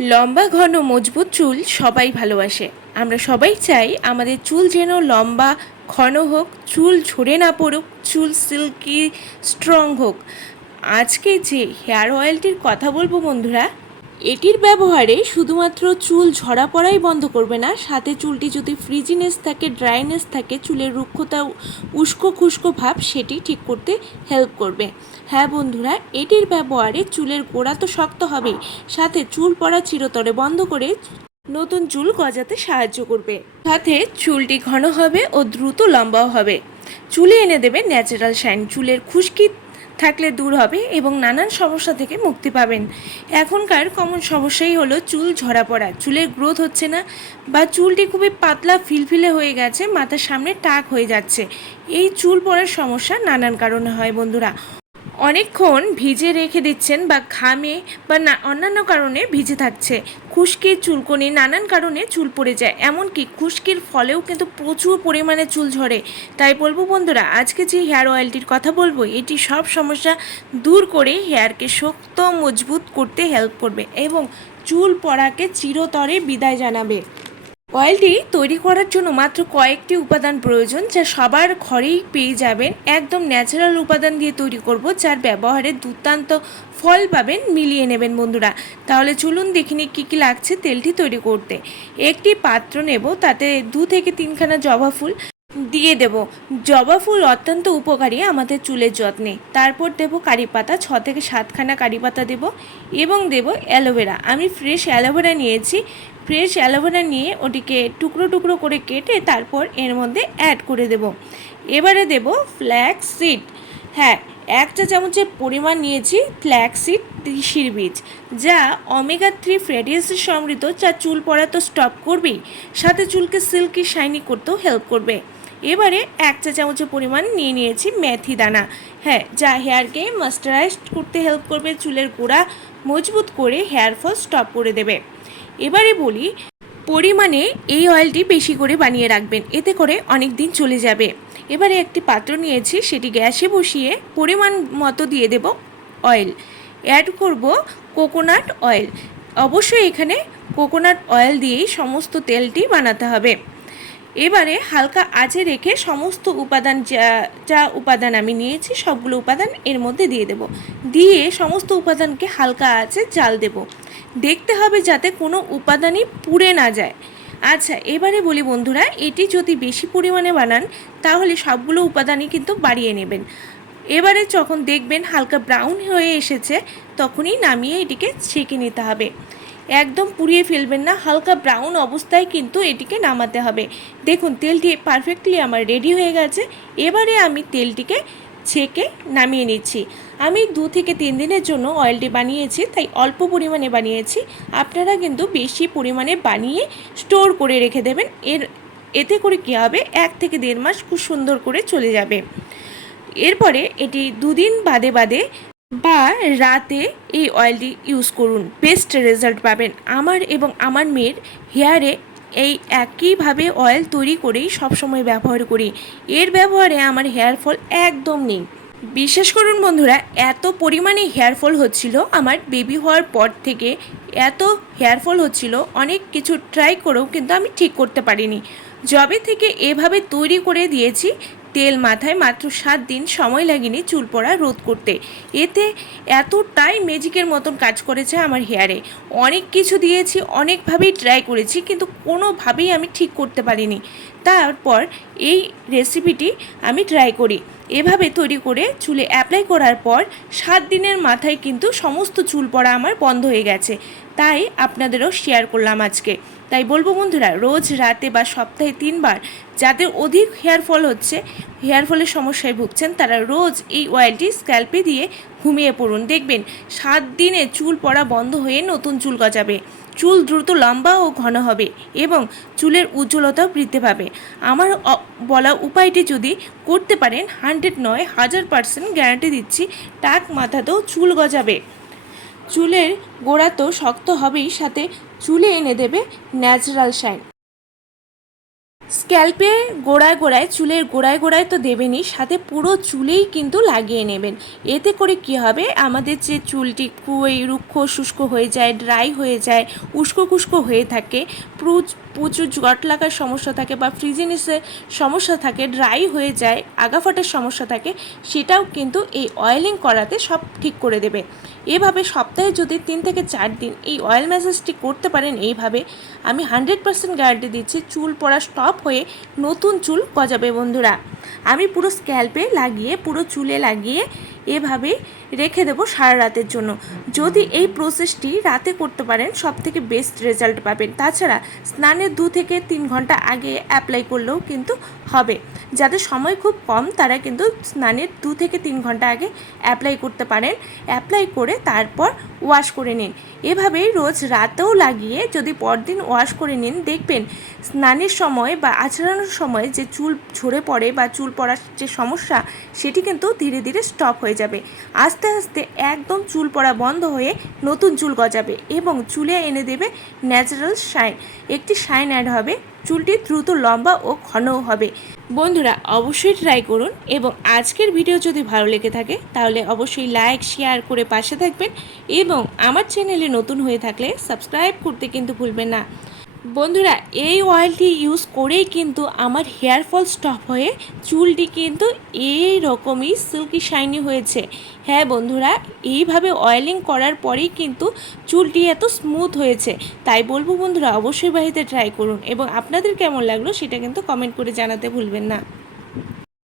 লম্বা, ঘন, মজবুত চুল সবাই ভালোবাসে। আমরা সবাই চাই আমাদের চুল যেন লম্বা, ঘন হোক, চুল ঝরে না পড়ুক, চুল সিল্কি স্ট্রং হোক। আজকে যে হেয়ার অয়েলটির কথা বলব বন্ধুরা এটির ব্যবহারে শুধুমাত্র চুল ঝরা পড়াই বন্ধ করবে না, সাথে চুলটি যদি ফ্রিজিনেস থাকে, ড্রাইনেস থাকে, চুলের রুক্ষতা, উস্কো খুস্কো ভাব, সেটি ঠিক করতে হেল্প করবে। হ্যাঁ বন্ধুরা, এটির ব্যবহারে চুলের গোড়া তো শক্ত হবেই, সাথে চুল পড়া চিরতরে বন্ধ করে নতুন চুল গজাতে সাহায্য করবে। সাথে চুলটি ঘন হবে ও দ্রুত লম্বাও হবে। চুলে এনে দেবে ন্যাচারাল শাইন চুলের খুশকি থাকলে দূর হবে এবং নানান সমস্যা থেকে মুক্তি পাবেন। এখনকার কমন সমস্যাই হলো চুল ঝরা পড়া। চুলের গ্রোথ হচ্ছে না বা চুলটি খুবই পাতলা, ফিলফিলে হয়ে গেছে, মাথার সামনে টাক হয়ে যাচ্ছে। এই চুল পড়ার সমস্যা নানান কারণে হয় বন্ধুরা। অনেকক্ষণ ভিজে রেখে দিচ্ছেন বা ঘামে বা না, অন্যান্য কারণে ভিজে থাকছে। খুশকি চুলকনি নানান কারণে চুল পড়ে যায়। এমনকি খুশকির ফলেও কিন্তু প্রচুর পরিমাণে চুল ঝরে। তাই বলব বন্ধুরা, আজকে যে হেয়ার অয়েলটির কথা বলব, এটি সব সমস্যা দূর করে হেয়ারকে শক্ত, মজবুত করতে হেল্প করবে এবং চুল পড়াকে চিরতরে বিদায় জানাবে। অয়েলটি তৈরি করার জন্য মাত্র কয়েকটি উপাদান প্রয়োজন যা সবার ঘরেই পেয়ে যাবেন। একদম ন্যাচারাল উপাদান দিয়ে তৈরি করব যার ব্যবহারে দুর্দান্ত ফল পাবেন, মিলিয়ে নেবেন বন্ধুরা। তাহলে চলুন দেখিনি কী কী লাগছে তেলটি তৈরি করতে। একটি পাত্র নেব, তাতে দু থেকে তিনখানা জবা ফুল দিয়ে দেব। জবা ফুল অত্যন্ত উপকারী আমাদের চুলের যত্নে। তারপর দেব কারি পাতা, ছ থেকে সাতখানা কারি পাতা দেব এবং দেব অ্যালোভেরা। আমি ফ্রেশ অ্যালোভেরা নিয়েছি। ফ্রেশ অ্যালোভেরা নিয়ে ওটিকে টুকরো টুকরো করে কেটে তারপর এর মধ্যে অ্যাড করে দেব। এবারে দেব ফ্ল্যাক্স সিড হ্যাঁ এক চা চামচের পরিমাণ নিয়েছি ফ্ল্যাক্সিড তিসির বীজ, যা অমেগা থ্রি ফ্যাটি সমৃদ্ধ, যা চুল পড়া তো স্টপ করবেই। সাথে চুলকে সিল্কি শাইনি করতেও হেল্প করবে। এবারে এক চা চামচের পরিমাণ নিয়ে নিয়েছি মেথি দানা। হ্যাঁ যা হেয়ারকে ময়েশ্চারাইজ করতে হেল্প করবে, চুলের গোড়া মজবুত করে হেয়ার ফল স্টপ করে দেবে। এবারে বলি, পরিমাণে এই অয়েলটি বেশি করে বানিয়ে রাখবেন, এতে করে অনেক দিন চলে যাবে। এবারে একটি পাত্র নিয়েছি, সেটি গ্যাসে বসিয়ে পরিমাণ মতো দিয়ে দেব অয়েল অ্যাড করব কোকোনাট অয়েল অবশ্যই এখানে কোকোনাট অয়েল দিয়েই সমস্ত তেলটি বানাতে হবে। এবারে হালকা আঁচে রেখে সমস্ত উপাদান যা যা উপাদান আমি নিয়েছি, সবগুলো উপাদান এর মধ্যে দিয়ে দেব। দিয়ে সমস্ত উপাদানকে হালকা আঁচে জাল দেব। দেখতে হবে যাতে কোনো উপাদানই পুড়ে না যায়। আচ্ছা এবারে বলি বন্ধুরা, এটি যদি বেশি পরিমাণে বানান, তাহলে সবগুলো উপাদানই কিন্তু বাড়িয়ে নেবেন। এবারে যখন দেখবেন হালকা ব্রাউন হয়ে এসেছে, তখনই নামিয়ে এটিকে ছেঁকে নিতে হবে। একদম পুড়িয়ে ফেলবেন না, হালকা ব্রাউন অবস্থায় কিন্তু এটিকে নামাতে হবে। দেখুন, তেলটি পারফেক্টলি আমার রেডি হয়ে গেছে। এবারে আমি তেলটিকে ছেঁকে নামিয়ে নিচ্ছি। আমি দু থেকে তিন দিনের জন্য অয়েলটি বানিয়েছি, তাই অল্প পরিমাণে বানিয়েছি। আপনারা কিন্তু বেশি পরিমাণে বানিয়ে স্টোর করে রেখে দেবেন। এর, এতে করে কী হবে? এক থেকে দেড় মাস খুব সুন্দর করে চলে যাবে। এরপরে এটি দুদিন বাদে বাদে বা রাতে এই অয়েলটি ইউজ করুন। বেস্ট রেজাল্ট পাবেন। আমার এবং আমার মেয়ের হেয়ারে এই একইভাবে অয়েল তৈরি করেই সবসময় ব্যবহার করি। এর ব্যবহারে আমার হেয়ার ফল একদম নেই। বিশ্বাস করুন বন্ধুরা, এত পরিমাণে হেয়ার ফল হচ্ছিল আমার বেবি হওয়ার পর থেকে। এত হেয়ার ফল হচ্ছিল, অনেক কিছু ট্রাই করেও কিন্তু আমি ঠিক করতে পারিনি। জবে থেকে এভাবে তৈরি করে দিয়েছি তেল মাথায় মাত্র সাত দিন সময় লাগেনি চুল পড়া রোধ করতে। এতে এতটাই ম্যাজিকের মতন কাজ করেছে আমার হেয়ারে। অনেক কিছু দিয়েছি, অনেকভাবেই ট্রাই করেছি, কিন্তু কোনোভাবেই আমি ঠিক করতে পারিনি। তারপর এই রেসিপিটি আমি ট্রাই করি। এভাবে তৈরি করে চুলে অ্যাপ্লাই করার পর সাত দিনের মাথায় কিন্তু সমস্ত চুল পড়া আমার বন্ধ হয়ে গেছে। তাই আপনাদেরও শেয়ার করলাম আজকে। তাই বলব বন্ধুরা, রোজ রাতে বা সপ্তাহে তিনবার যাদের অধিক হেয়ার ফল হচ্ছে, হেয়ার ফলের সমস্যায় ভুগছেন, তারা রোজ এই অয়েলটি স্ক্যাল্পে দিয়ে ঘুমিয়ে পড়ুন। দেখবেন সাত দিনে চুল পড়া বন্ধ হয়ে নতুন চুল গজাবে। চুল দ্রুত লম্বা ও ঘন হবে এবং চুলের উজ্জ্বলতাও বৃদ্ধি পাবে। আমার বলা উপায়টি যদি করতে পারেন, হান্ড্রেড নয়, হাজার পার্সেন্ট গ্যারান্টি দিচ্ছি, টাক মাথাতেও চুল গজাবে। চুলের গোড়া তো শক্ত হবেই, সাথে চুলে এনে দেবে ন্যাচারাল শাইন। স্ক্যাল্পে গোড়ায় গোড়ায়, চুলের গোড়ায় গোড়ায় তো দেবেনই, সাথে পুরো চুলেই কিন্তু লাগিয়ে নেবেন। এতে করে কি হবে? আমাদের যে চুলটি খুবই রুক্ষ, শুষ্ক হয়ে যায়, ড্রাই হয়ে যায় উস্কো কুস্কো হয়ে থাকে প্রচুর জট লাগার সমস্যা থাকে বা ফ্রিজিনেসের সমস্যা থাকে ড্রাই হয়ে যায় আগাফাটের সমস্যা থাকে, সেটাও কিন্তু এই অয়েলিং করাতে সব ঠিক করে দেবে। এভাবে সপ্তাহে যদি তিন থেকে চার দিন এই অয়েল ম্যাসেজটি করতে পারেন এইভাবে, আমি হান্ড্রেড পার্সেন্ট গ্যারান্টি দিচ্ছি, চুল পড়া স্টপ হয়ে নতুন চুল গজাবে বন্ধুরা। আমি পুরো স্ক্যাল্পে লাগিয়ে, পুরো চুলে লাগিয়ে এভাবে রেখে দেবো সারা রাতের জন্য। যদি এই প্রসেসটি রাতে করতে পারেন সব থেকে বেস্ট রেজাল্ট পাবেন। তাছাড়া স্নানের দু থেকে তিন ঘণ্টা আগে অ্যাপ্লাই করলেও কিন্তু হবে। যাদের সময় খুব কম, তারা কিন্তু স্নানের দু থেকে তিন ঘণ্টা আগে অ্যাপ্লাই করতে পারেন। অ্যাপ্লাই করে তারপর ওয়াশ করে নিন। এভাবেই রোজ রাতেও লাগিয়ে যদি পরদিন ওয়াশ করে নিন, দেখবেন স্নানের সময় বা আচড়ানোর সময় যে চুল ঝরে পড়ে বা চুল পড়ার যে সমস্যা, সেটি কিন্তু ধীরে ধীরে স্টপ হয়ে যাবে। আস্তে আস্তে একদম চুল পড়া বন্ধ হয়ে নতুন চুল গজাবে এবং চুলে এনে দেবে ন্যাচারাল শাইন একটি শাইন অ্যাড হবে, চুলটি দ্রুত লম্বা ও ঘনও হবে। বন্ধুরা, অবশ্যই ট্রাই করুন এবং আজকের ভিডিও যদি ভালো লেগে থাকে, তাহলে অবশ্যই লাইক শেয়ার করে পাশে থাকবেন এবং আমার চ্যানেলে নতুন হয়ে থাকলে সাবস্ক্রাইব করতে কিন্তু ভুলবেন না। বন্ধুরা, এই অয়েলটি ইউজ করেই কিন্তু আমার হেয়ার ফল স্টপ হয়ে চুলটি কিন্তু এই রকমই সিল্কি শাইনি হয়েছে। হ্যাঁ বন্ধুরা, এইভাবে অয়েলিং করার পরেই কিন্তু চুলটি এত স্মুথ হয়েছে। তাই বলব বন্ধুরা, অবশ্যই বাড়িতে ট্রাই করুন এবং আপনাদের কেমন লাগল সেটা কিন্তু কমেন্ট করে জানাতে ভুলবেন না।